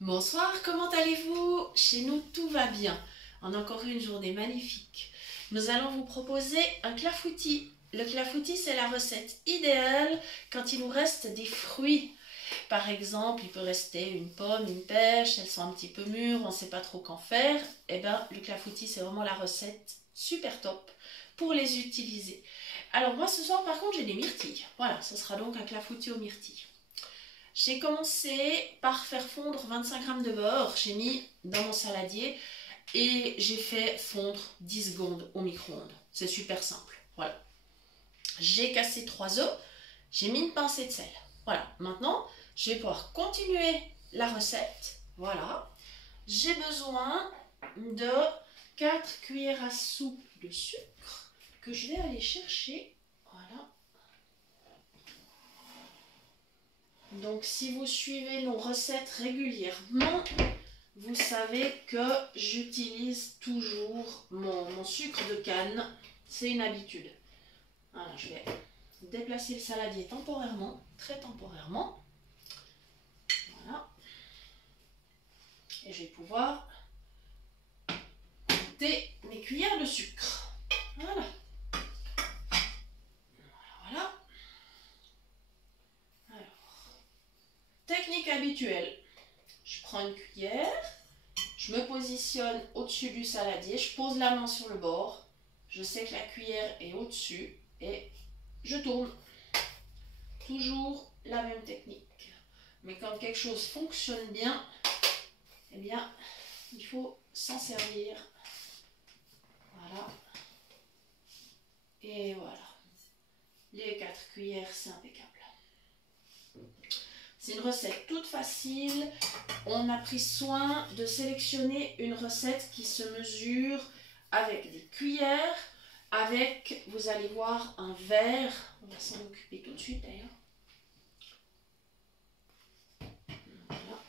Bonsoir, comment allez-vous? Chez nous, tout va bien. En encore une journée magnifique. Nous allons vous proposer un clafoutis. Le clafoutis, c'est la recette idéale quand il nous reste des fruits. Par exemple, il peut rester une pomme, une pêche, elles sont un petit peu mûres, on ne sait pas trop qu'en faire. Eh bien, le clafoutis, c'est vraiment la recette super top pour les utiliser. Alors moi, ce soir, par contre, j'ai des myrtilles. Voilà, ce sera donc un clafoutis aux myrtilles. J'ai commencé par faire fondre 25 g de beurre, j'ai mis dans mon saladier et j'ai fait fondre 10 secondes au micro-ondes. C'est super simple. Voilà. J'ai cassé 3 œufs, j'ai mis une pincée de sel. Voilà. Maintenant, je vais pouvoir continuer la recette. Voilà. J'ai besoin de 4 cuillères à soupe de sucre que je vais aller chercher. Voilà. Donc si vous suivez nos recettes régulièrement, vous savez que j'utilise toujours mon sucre de canne. C'est une habitude. Voilà, je vais déplacer le saladier temporairement, très temporairement. Voilà. Et je vais pouvoir goûter mes cuillères de sucre. Voilà. Voilà. Alors, technique habituelle. Je prends une cuillère, je me positionne au-dessus du saladier, je pose la main sur le bord, je sais que la cuillère est au-dessus et je tourne. Toujours la même technique. Mais quand quelque chose fonctionne bien, eh bien, il faut s'en servir. Voilà. Et voilà. Les 4 cuillères, c'est impeccable. C'est une recette toute facile. On a pris soin de sélectionner une recette qui se mesure avec des cuillères, avec, vous allez voir, un verre. On va s'en occuper tout de suite d'ailleurs. Voilà.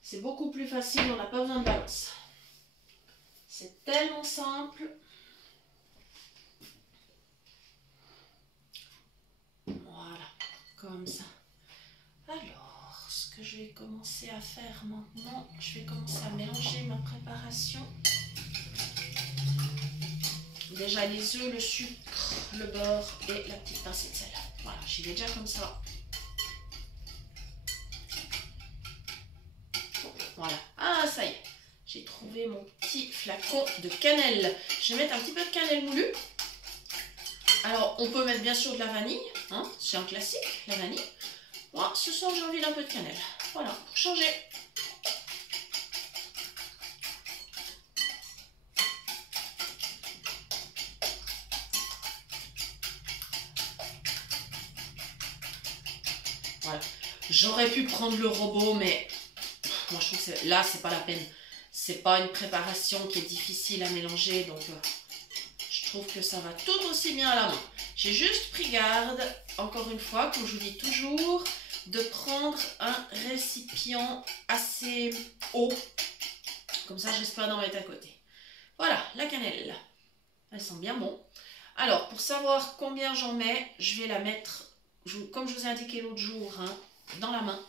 C'est beaucoup plus facile, on n'a pas besoin de balance. C'est tellement simple. Voilà, comme ça. Alors, ce que je vais commencer à faire maintenant, je vais commencer à mélanger ma préparation. Déjà les œufs, le sucre, le beurre et la petite pincée de sel. Voilà, j'y vais déjà comme ça. Voilà, ah ça y est, j'ai trouvé mon petit flacon de cannelle. Je vais mettre un petit peu de cannelle moulue. Alors, on peut mettre bien sûr de la vanille, hein, c'est un classique, la vanille. Moi, ce soir, j'ai envie d'un peu de cannelle. Voilà, pour changer. Voilà. J'aurais pu prendre le robot, mais moi, je trouve que là, c'est pas la peine. C'est pas une préparation qui est difficile à mélanger, donc je trouve que ça va tout aussi bien à la main. J'ai juste pris garde, encore une fois, comme je vous dis toujours, de prendre un récipient assez haut. Comme ça, je risque pas d'en mettre à côté. Voilà, la cannelle. Elle sent bien bon. Alors, pour savoir combien j'en mets, je vais la mettre, comme je vous ai indiqué l'autre jour, hein, dans la main.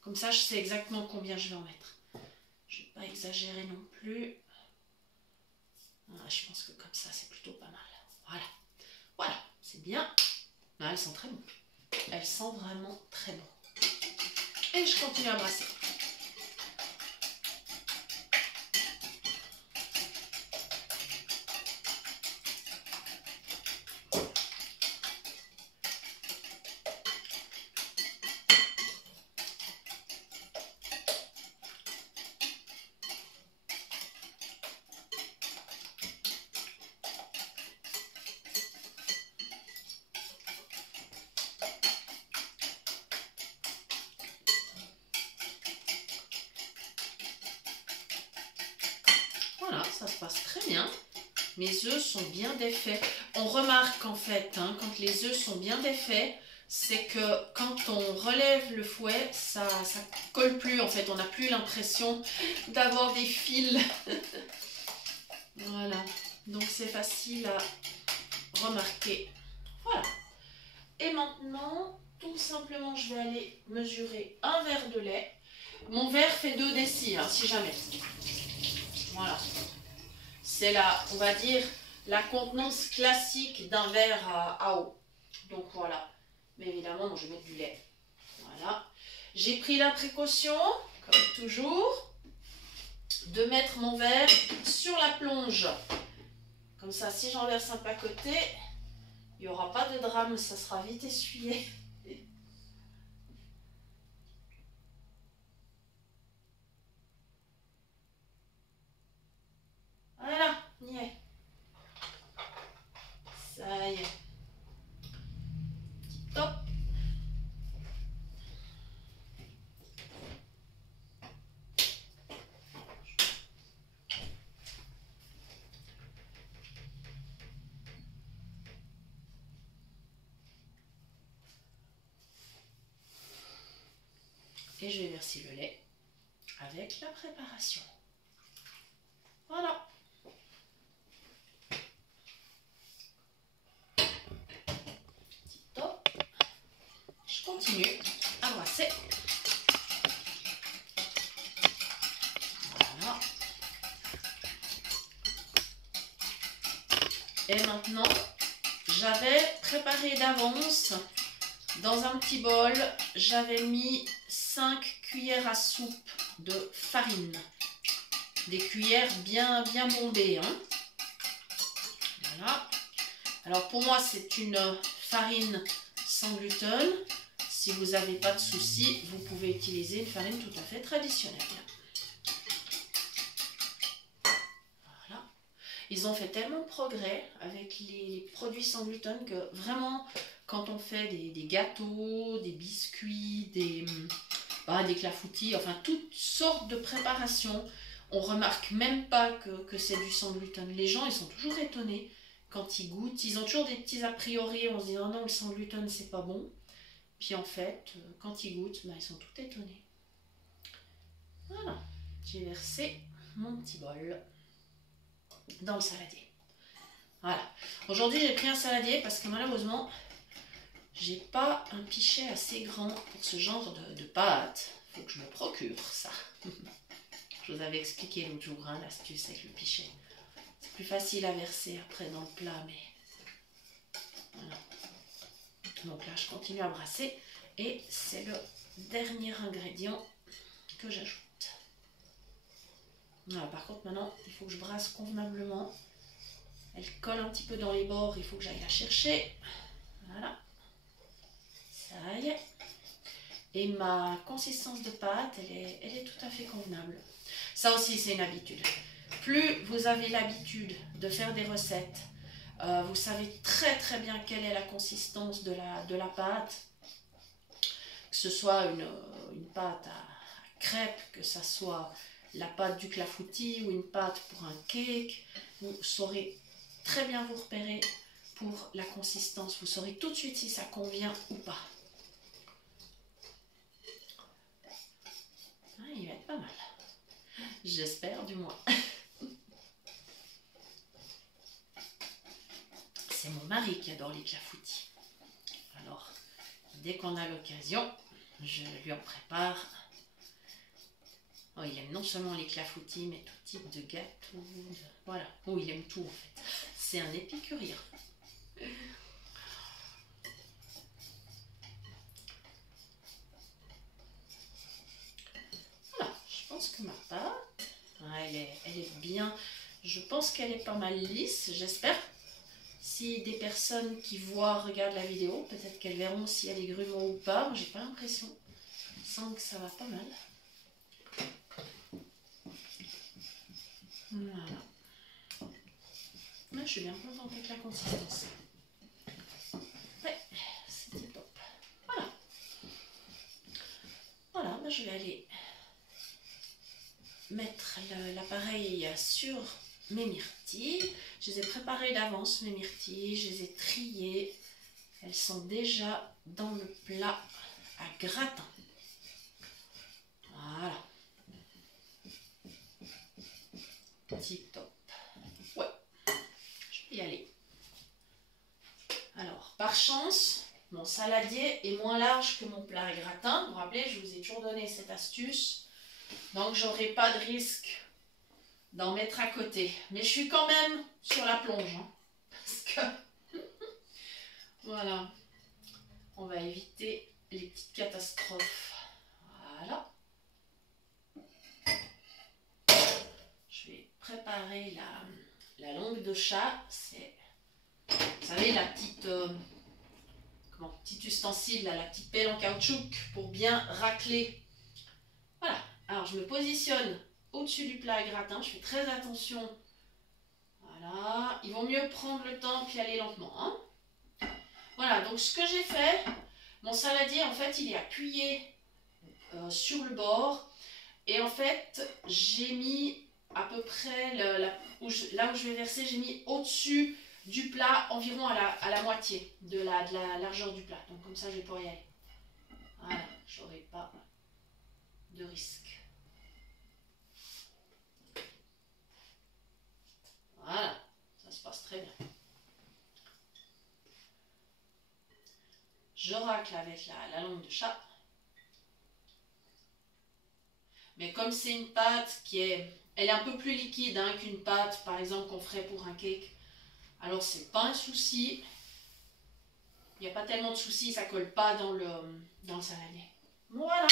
Comme ça, je sais exactement combien je vais en mettre. Je ne vais pas exagérer non plus. Ah, je pense que comme ça, c'est plutôt pas mal. Voilà. Voilà, c'est bien. Ah, elles sont très bonnes. Elles sentent vraiment très bon. Et je continue à brasser. Voilà, ça se passe très bien. Mes œufs sont bien défaits. On remarque en fait, hein, quand les œufs sont bien défaits, c'est que quand on relève le fouet, ça colle plus en fait. On n'a plus l'impression d'avoir des fils. Voilà, donc c'est facile à remarquer. Voilà. Et maintenant, tout simplement, je vais aller mesurer un verre de lait. Mon verre fait 2 décis, hein, si jamais. Voilà. C'est la, on va dire, la contenance classique d'un verre à eau. Donc voilà. Mais évidemment, moi, je vais mettre du lait. Voilà. J'ai pris la précaution, comme toujours, de mettre mon verre sur la plonge. Comme ça, si j'en verse un pas côté, il n'y aura pas de drame, ça sera vite essuyé. Voilà, y est. Ça y est. Top. Et je vais verser le lait avec la préparation. Voilà. Top. Je continue à brasser. Voilà. Et maintenant, j'avais préparé d'avance dans un petit bol, j'avais mis 5 cuillères à soupe de farine. Des cuillères bien bombées. Hein. Voilà. Alors pour moi, c'est une farine sans gluten. Si vous n'avez pas de soucis, vous pouvez utiliser une farine tout à fait traditionnelle. Voilà. Ils ont fait tellement de progrès avec les produits sans gluten que vraiment, quand on fait des gâteaux, des biscuits, des clafoutis, enfin toutes sortes de préparations, on remarque même pas que c'est du sans gluten. Les gens, ils sont toujours étonnés quand ils goûtent. Ils ont toujours des petits a priori, on se dit oh non, le sans gluten c'est pas bon. Puis en fait, quand ils goûtent, ils sont tout étonnés. Voilà, j'ai versé mon petit bol dans le saladier. Voilà. Aujourd'hui, j'ai pris un saladier parce que malheureusement, j'ai pas un pichet assez grand pour ce genre de pâte. Faut que je me procure ça. Je vous avais expliqué l'autre jour l'astuce avec le pichet. C'est plus facile à verser après dans le plat, mais voilà. Donc là, je continue à brasser et c'est le dernier ingrédient que j'ajoute. Voilà, par contre, maintenant, il faut que je brasse convenablement. Elle colle un petit peu dans les bords, il faut que j'aille la chercher. Voilà. Ça y est. Et ma consistance de pâte, elle est tout à fait convenable. Ça aussi, c'est une habitude. Plus vous avez l'habitude de faire des recettes, vous savez très bien quelle est la consistance de la pâte. Que ce soit une pâte à crêpes, que ce soit la pâte du clafoutis ou une pâte pour un cake, vous saurez très bien vous repérer pour la consistance. Vous saurez tout de suite si ça convient ou pas. Il va être pas mal. J'espère du moins. C'est mon mari qui adore les clafoutis. Alors, dès qu'on a l'occasion, je lui en prépare. Oh, il aime non seulement les clafoutis, mais tout type de gâteaux. Voilà. Oh, il aime tout en fait. C'est un épicurien. Voilà. Je pense que ma pâte, elle est bien. Je pense qu'elle est pas mal lisse, j'espère. Si des personnes qui regardent la vidéo, peut-être qu'elles verront si elle est grumeau ou pas. J'ai pas l'impression. Je sens que ça va pas mal. Voilà. Là, je suis bien contente avec la consistance. Ouais, c'était top. Voilà. Voilà, je vais aller mettre l'appareil sur mes myrtilles. Je les ai préparées d'avance, mes myrtilles. Je les ai triées. Elles sont déjà dans le plat à gratin. Voilà. Tip top. Ouais, je vais y aller. Alors, par chance, mon saladier est moins large que mon plat à gratin. Vous vous rappelez, je vous ai toujours donné cette astuce. Donc, j'aurai pas de risque d'en mettre à côté. Mais je suis quand même sur la plonge. Hein, parce que, voilà, on va éviter les petites catastrophes. Voilà. Je vais préparer la langue de chat. C'est, vous savez, la petite... petit ustensile, là, la petite pelle en caoutchouc pour bien racler. Voilà, alors je me positionne au-dessus du plat à gratin, je fais très attention. Voilà, il vaut mieux prendre le temps puis aller lentement. Hein. Voilà, donc ce que j'ai fait, mon saladier en fait il est appuyé sur le bord et en fait j'ai mis à peu près là où je vais verser, j'ai mis au-dessus du plat environ à la moitié de la largeur du plat. Donc comme ça, je vais pouvoir y aller. Voilà, j'aurai pas de risque. Voilà, ça se passe très bien. Je racle avec la langue de chat. Mais comme c'est une pâte elle est un peu plus liquide hein, qu'une pâte, par exemple, qu'on ferait pour un cake, alors c'est pas un souci. Il n'y a pas tellement de soucis, ça colle pas dans le saladier. Voilà,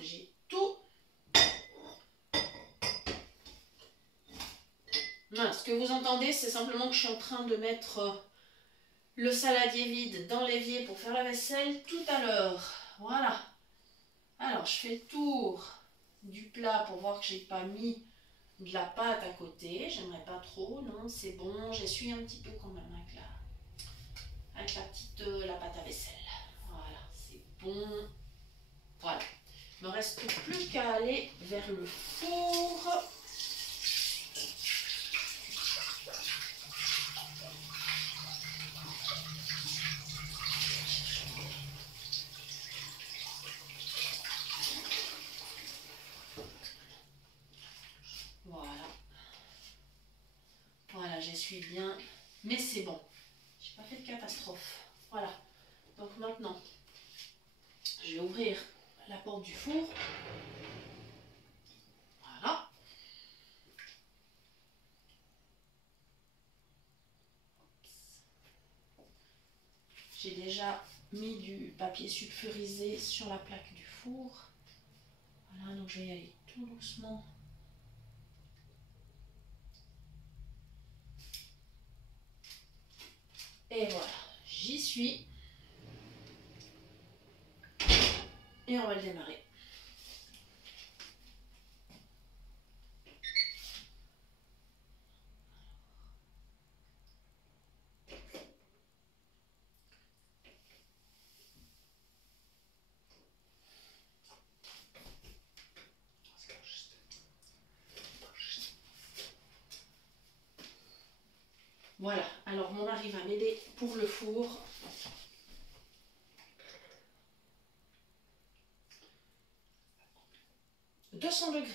j'ai tout. Voilà, ce que vous entendez, c'est simplement que je suis en train de mettre le saladier vide dans l'évier pour faire la vaisselle tout à l'heure. Voilà. Alors, je fais le tour du plat pour voir que j'ai pas mis de la pâte à côté. J'aimerais pas trop, non, c'est bon. J'essuie un petit peu quand même avec la pâte à vaisselle. Voilà, c'est bon. Voilà. Il me reste plus qu'à aller vers le four. Voilà, j'essuie bien, mais c'est bon. J'ai pas fait de catastrophe. Voilà. Donc maintenant, je vais ouvrir la porte du four. Voilà. J'ai déjà mis du papier sulfurisé sur la plaque du four. Voilà, donc je vais y aller tout doucement. Et voilà, j'y suis. Et on va le démarrer. Voilà, alors mon mari va m'aider pour le four. « 200 degrés.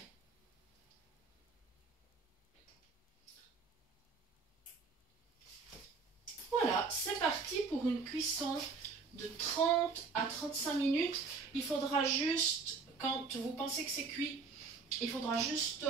Voilà, c'est parti pour une cuisson de 30 à 35 minutes. Il faudra juste, quand vous pensez que c'est cuit, il faudra juste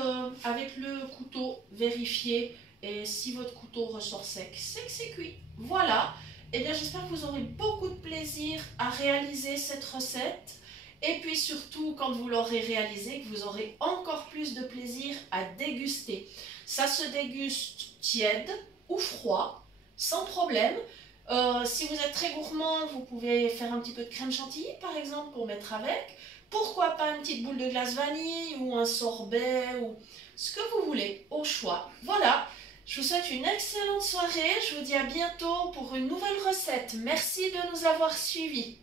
avec le couteau vérifier. Et si votre couteau ressort sec, c'est que c'est cuit. Voilà. Et bien j'espère que vous aurez beaucoup de plaisir à réaliser cette recette. Et puis surtout, quand vous l'aurez réalisé, que vous aurez encore plus de plaisir à déguster. Ça se déguste tiède ou froid, sans problème. Si vous êtes très gourmand, vous pouvez faire un petit peu de crème chantilly, par exemple, pour mettre avec. Pourquoi pas une petite boule de glace vanille ou un sorbet ou ce que vous voulez, au choix. Voilà, je vous souhaite une excellente soirée. Je vous dis à bientôt pour une nouvelle recette. Merci de nous avoir suivis.